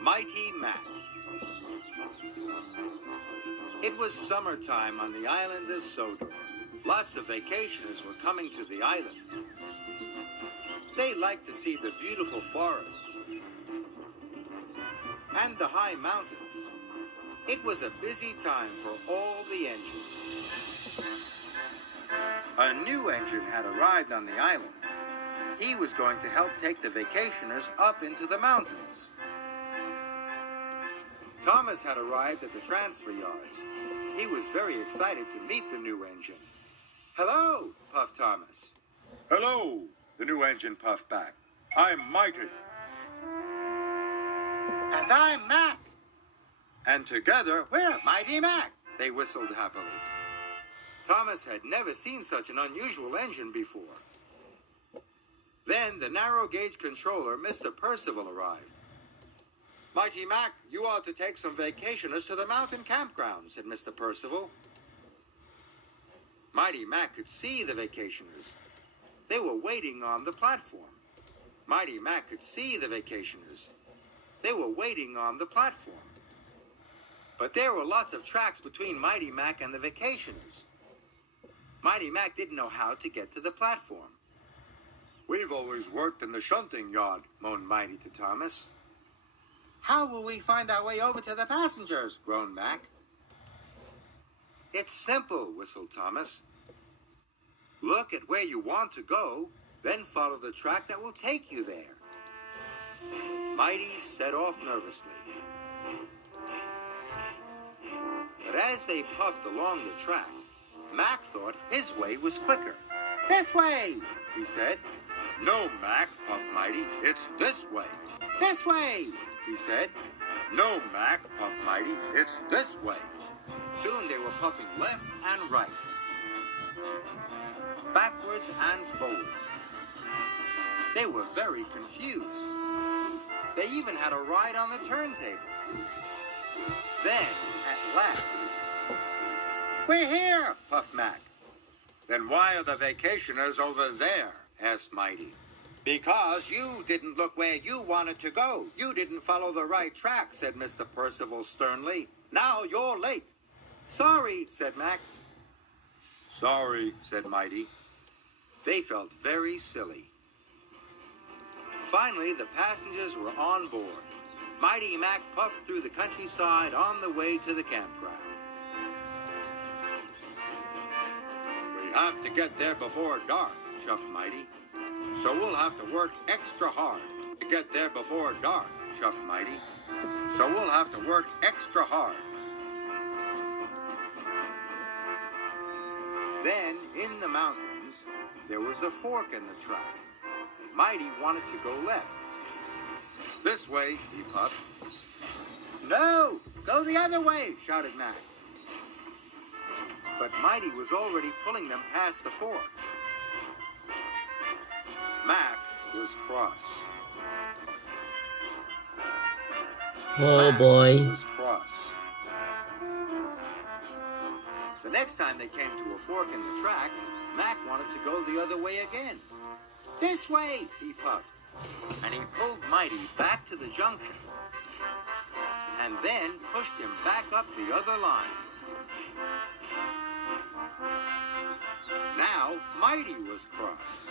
Mighty Mac. It was summertime on the island of Sodor. Lots of vacationers were coming to the island. They liked to see the beautiful forests and the high mountains. It was a busy time for all the engines. A new engine had arrived on the island. He was going to help take the vacationers up into the mountains. Thomas had arrived at the transfer yards. He was very excited to meet the new engine. "Hello," puffed Thomas. "Hello," the new engine puffed back. "I'm Mighty." "And I'm Mac." And together, we're Mighty Mac, they whistled happily. Thomas had never seen such an unusual engine before. Then the narrow gauge controller, Mr. Percival, arrived. "Mighty Mac, you ought to take some vacationers to the mountain campground," said Mr. Percival. Mighty Mac could see the vacationers. They were waiting on the platform. Mighty Mac could see the vacationers. They were waiting on the platform. But there were lots of tracks between Mighty Mac and the vacationers. Mighty Mac didn't know how to get to the platform. "We've always worked in the shunting yard," moaned Mighty to Thomas. "How will we find our way over to the passengers?" groaned Mac. "It's simple," whistled Thomas. "Look at where you want to go, then follow the track that will take you there." Mighty set off nervously. But as they puffed along the track, Mac thought his way was quicker. "This way," he said. "No, Mac," puffed Mighty. "It's this way." "This way," he said. "No, Mac," puffed Mighty. "It's this way." Soon they were puffing left and right, backwards and forwards. They were very confused. They even had a ride on the turntable. Then, at last, "We're here," puffed Mac. "Then why are the vacationers over there?" asked Mighty. "Because you didn't look where you wanted to go. You didn't follow the right track," said Mr. Percival sternly. "Now you're late." "Sorry," said Mac. "Sorry," said Mighty. They felt very silly. Finally, the passengers were on board. Mighty Mac puffed through the countryside on the way to the campground. "We have to get there before dark," chuffed Mighty. "So we'll have to work extra hard to get there before dark," chuffed Mighty. "So we'll have to work extra hard." Then, in the mountains, there was a fork in the track. Mighty wanted to go left. "This way," he puffed. "No, go the other way," shouted Mac. But Mighty was already pulling them past the fork. Mac was cross. Oh boy. Was cross. The next time they came to a fork in the track, Mac wanted to go the other way again. "This way," he puffed. And he pulled Mighty back to the junction. And then pushed him back up the other line. Now Mighty was cross.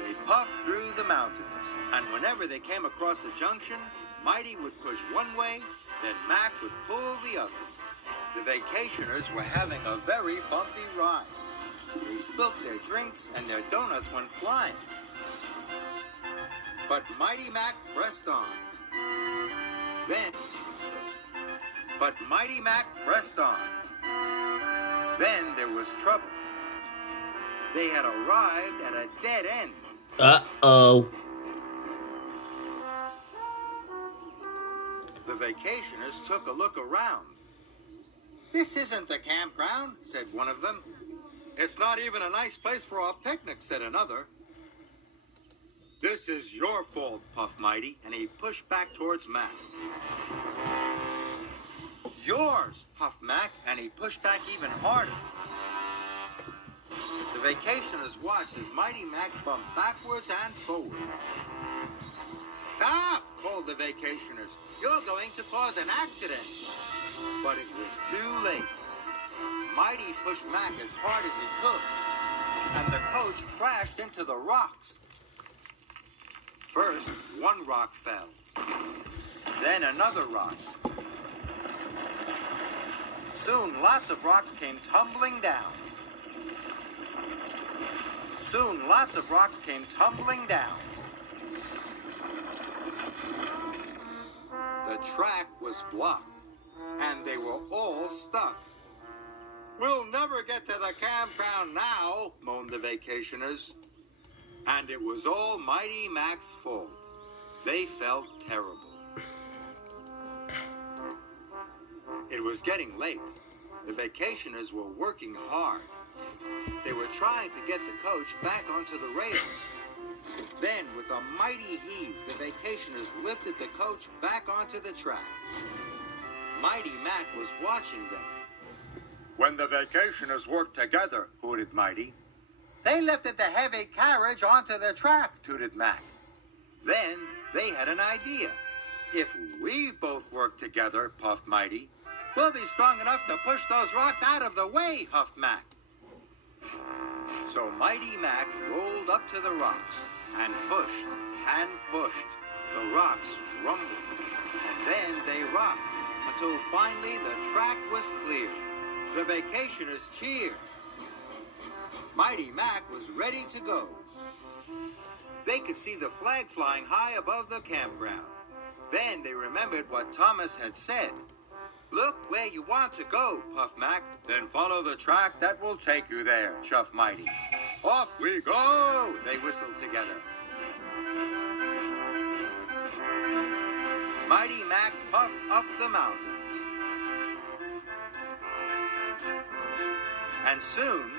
They puffed through the mountains. And whenever they came across a junction, Mighty would push one way, then Mac would pull the other. The vacationers were having a very bumpy ride. They spilt their drinks and their donuts went flying. But Mighty Mac pressed on. Mighty Mac pressed on. Then there was trouble. They had arrived at a dead end. Uh-oh. The vacationers took a look around. "This isn't the campground," said one of them. "It's not even a nice place for a picnic," said another. "This is your fault," puffed Mighty, and he pushed back towards Mac. "Yours," puffed Mac, and he pushed back even harder. The vacationers watched as Mighty Mac bumped backwards and forwards. "Stop!" called the vacationers. "You're going to cause an accident." But it was too late. Mighty pushed Mac as hard as he could, and the coach crashed into the rocks. First, one rock fell. Then another rock. Soon, lots of rocks came tumbling down. Soon, lots of rocks came tumbling down. The track was blocked, and they were all stuck. "We'll never get to the campground now," moaned the vacationers. And it was all Mighty Mac's fault. They felt terrible. It was getting late. The vacationers were working hard. They were trying to get the coach back onto the rails. Then, with a mighty heave, the vacationers lifted the coach back onto the track. Mighty Mac was watching them. "When the vacationers worked together," hooted Mighty. "They lifted the heavy carriage onto the track," tooted Mac. Then they had an idea. "If we both work together," puffed Mighty, "we'll be strong enough to push those rocks out of the way," huffed Mac. So Mighty Mac rolled up to the rocks and pushed and pushed. The rocks rumbled, and then they rocked until finally the track was clear. The vacationers cheered. Mighty Mac was ready to go. They could see the flag flying high above the campground. Then they remembered what Thomas had said. "Look where you want to go," puffed Mac. "Then follow the track that will take you there," chuffed Mighty. "Off we go," they whistled together. Mighty Mac puffed up the mountains. And soon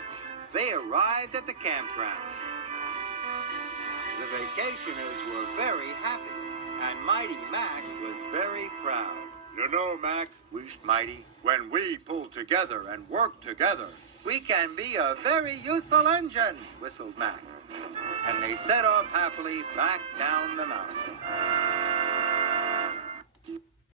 they arrived at the campground. The vacationers were very happy, and Mighty Mac was very proud. "You know, Mac," wheezed Mighty, "when we pull together and work together, we can be a very useful engine," whistled Mac. And they set off happily back down the mountain.